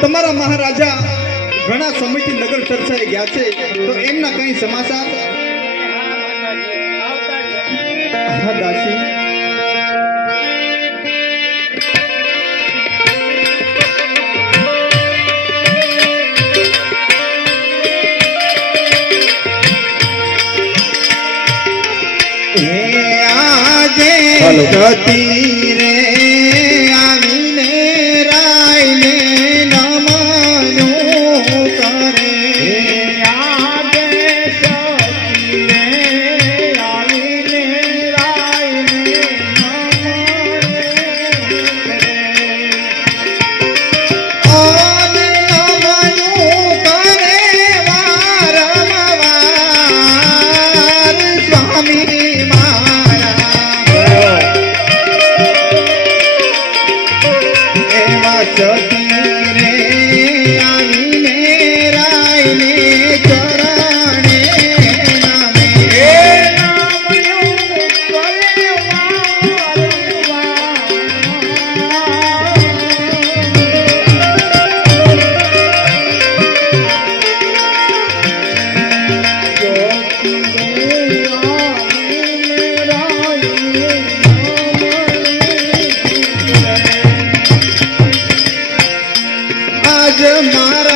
તમારા મહારાજા ઘણા સમયથી નગર ચર્ચાએ ગયા છે તો એમના કઈ સમાચાર? હા દાસી Yeah. મારા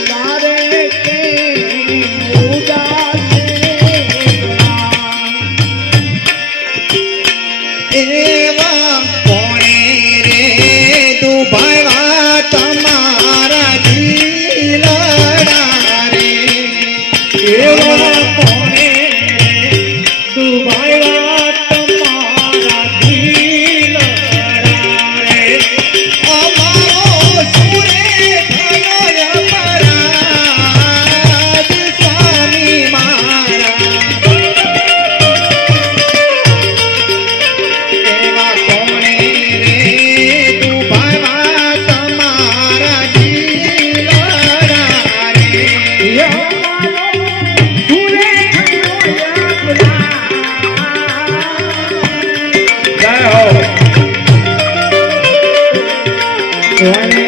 Yeah.